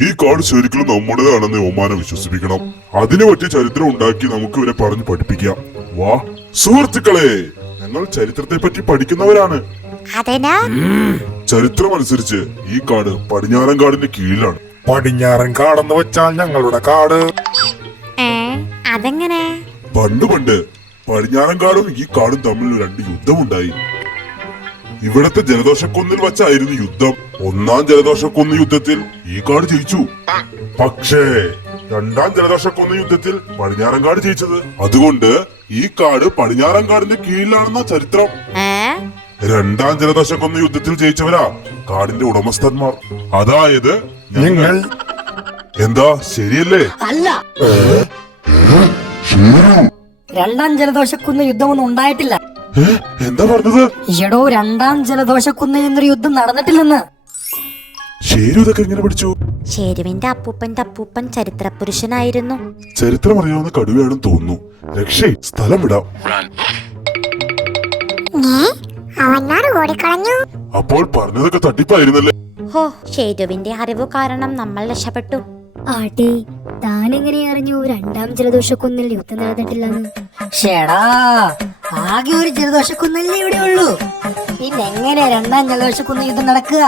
ഈ കാട് ശരിക്കും നമ്മുടേതാണെന്ന് ഓമാനെ വിശ്വസിപ്പിക്കണം. അതിനു പറ്റിയ ചരിത്രം ഉണ്ടാക്കി നമുക്ക് ഇവരെ പറഞ്ഞു പഠിപ്പിക്കാം. വാ സുഹൃത്തുക്കളെ, ഞങ്ങൾ ചരിത്രത്തെ പറ്റി പഠിക്കുന്നവരാണ്. ചരിത്രം അനുസരിച്ച് ഈ കാട് പടിഞ്ഞാറൻ കാടിന്റെ കീഴിലാണ്. പടിഞ്ഞാറൻ കാടെന്ന് വെച്ചാൽ ഞങ്ങളുടെ കാട്. അതെങ്ങനെ? പണ്ട് പടിഞ്ഞാറൻ കാടും ഈ കാടും തമ്മിൽ 2 യുദ്ധമുണ്ടായി. ഇവിടത്തെ ജലദോഷക്കുന്നിൽ വച്ചായിരുന്നു യുദ്ധം. 1-ാം ജലദോഷക്കുന്ന് യുദ്ധത്തിൽ ഈ കാട് ജയിച്ചു. പക്ഷേ 2-ാം ജലദോഷക്കുന്ന് യുദ്ധത്തിൽ പടിഞ്ഞാറൻ കാട് ജയിച്ചത്. അതുകൊണ്ട് ഈ കാട് പടിഞ്ഞാറൻ കാടിന്റെ കീഴിലാണെന്ന ചരിത്രം. 2-ാം ജലദോഷക്കുന്ന് യുദ്ധത്തിൽ ജയിച്ചവരാ കാടിന്റെ ഉടമസ്ഥന്മാർ, അതായത് നിങ്ങൾ. എന്താ ശരിയല്ലേ? അല്ല, 2-ാം ജലദോഷക്കുന്ന് യുദ്ധമൊന്നും ഉണ്ടായിട്ടില്ല. എന്താ പറഞ്ഞത്? എടോ, 2-ാം ജലദോഷക്കുന്ന് എന്നൊരു യുദ്ധം നടന്നിട്ടില്ലെന്ന്. ശരി, ഇതൊക്കെ എങ്ങനെ പഠിച്ചു? ഷേരുവിന്റെ അപ്പൂപ്പന്റെ അപ്പൂപ്പൻ ചരിത്ര പുരുഷനായിരുന്നു. ചരിത്രം അറിയാവുന്ന കടുവയാണെന്ന് തോന്നുന്നു. രക്ഷേ, സ്ഥലം വിടാം. അപ്പോൾ പറഞ്ഞതൊക്കെ തട്ടിപ്പായിരുന്നല്ലേ? ഹോ, ഷേരുവിന്റെ അറിവ് കാരണം നമ്മൾ രക്ഷപ്പെട്ടു. ആട്ടെ, താനെങ്ങനെ അറിഞ്ഞു 2-ാം ജലദോഷക്കുന്നിൽ യുദ്ധം നടന്നിട്ടില്ലെന്ന്? ഷേടാ, ആകെ ഒരു ജലദോഷക്കുന്നല്ലേ ഇവിടെ ഉള്ളൂ. പിന്നെ എങ്ങനെ 2-ാം ജലദോഷക്കുന്ന് യുദ്ധം നടക്കുക?